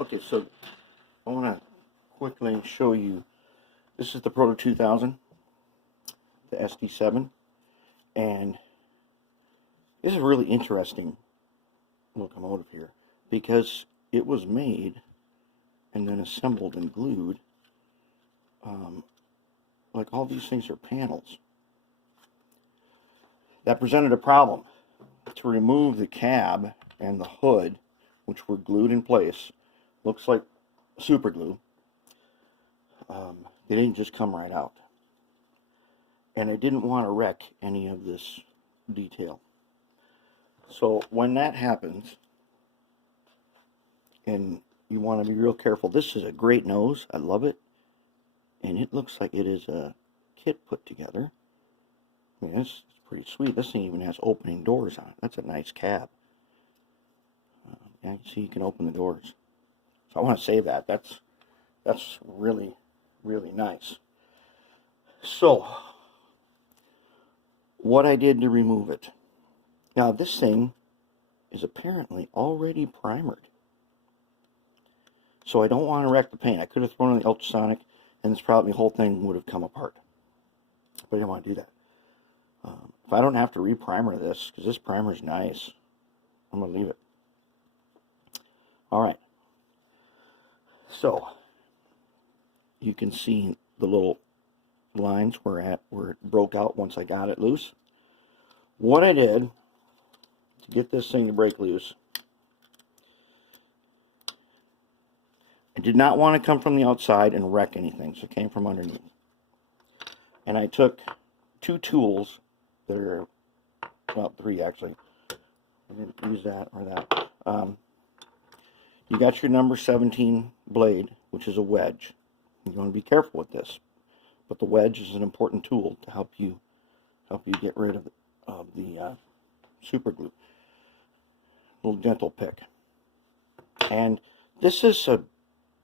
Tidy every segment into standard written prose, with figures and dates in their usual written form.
Okay, so I want to quickly show you. This is the Proto 2000, the SD7, and this is a really interesting locomotive here because it was made and then assembled and glued. Like all these things are panels. That presented a problem. To remove the cab and the hood, which were glued in place, looks like super glue. They didn't just come right out. And I didn't want to wreck any of this detail. So when that happens, and you want to be real careful, this is a great nose. I love it. And it looks like it is a kit put together. I mean, it's pretty sweet. This thing even has opening doors on it. That's a nice cab. Yeah, you see you can open the doors. So I want to say that. That's really, really nice. So, what I did to remove it. Now, this thing is apparently already primered. So I don't want to wreck the paint. I could have thrown in the ultrasonic, and this probably the whole thing would have come apart. But I didn't want to do that. If I don't have to reprimer this, because this primer is nice, I'm going to leave it. Alright. So, you can see the little lines where it broke out once I got it loose. What I did to get this thing to break loose, I did not want to come from the outside and wreck anything, so it came from underneath. And I took two tools that are, well, three actually. I didn't use that or that. You got your number 17 blade, which is a wedge. You want to be careful with this, but the wedge is an important tool to help you get rid of the super glue. Little gentle pick. And this is a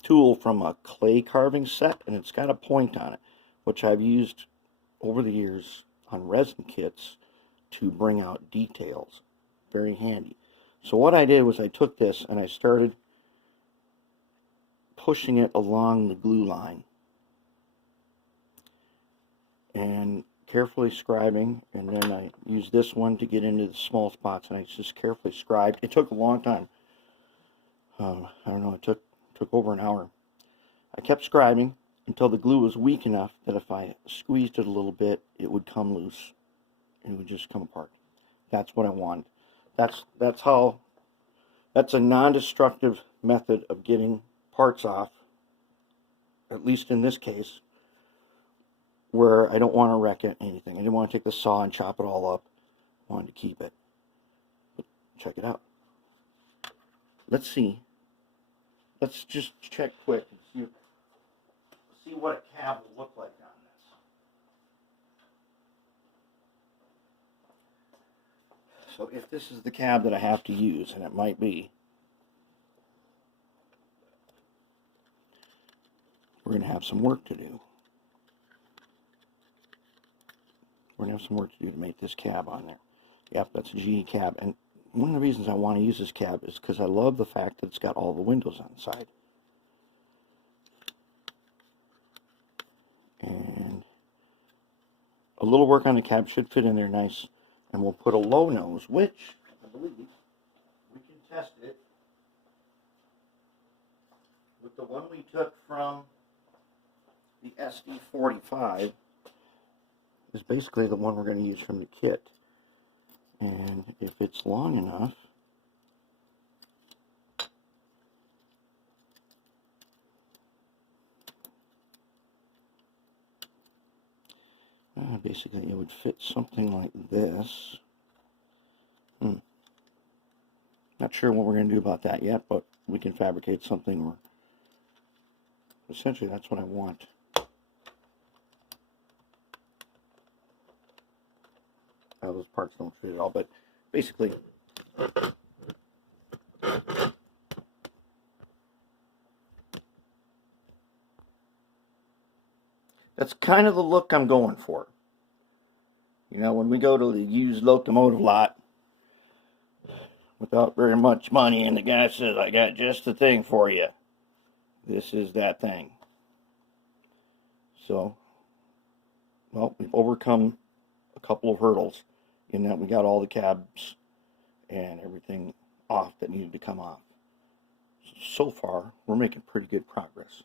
tool from a clay carving set, and it's got a point on it, which I've used over the years on resin kits to bring out details. Very handy. So what I did was I took this and I started pushing it along the glue line and carefully scribing, and then I used this one to get into the small spots, and I just carefully scribed. It took a long time. I don't know, it took over an hour. I kept scribing until the glue was weak enough that if I squeezed it a little bit, it would come loose and it would just come apart. That's what I wanted. That's a non-destructive method of getting parts off, at least in this case, where I don't want to wreck anything. I didn't want to take the saw and chop it all up. I wanted to keep it. But check it out. Let's see. Let's just check quick and see what a cab will look like on this. So if this is the cab that I have to use, and it might be, we're going to have some work to do. We're going to have some work to do to make this cab on there. Yep, that's a GE cab. And one of the reasons I want to use this cab is because I love the fact that it's got all the windows on the side. And a little work on the cab should fit in there nice. And we'll put a low nose, which I believe we can test it with the one we took from the SD45. Is basically the one we're going to use from the kit. And if it's long enough, basically it would fit something like this. Not sure what we're going to do about that yet, but we can fabricate something, or essentially that's what I want. Those parts don't fit at all, but basically that's kind of the look I'm going for. You know, when we go to the used locomotive lot without very much money and the guy says, I got just the thing for you, this is that thing. So, well, we've overcome a couple of hurdles in that we got all the cabs and everything off that needed to come off. So far, we're making pretty good progress.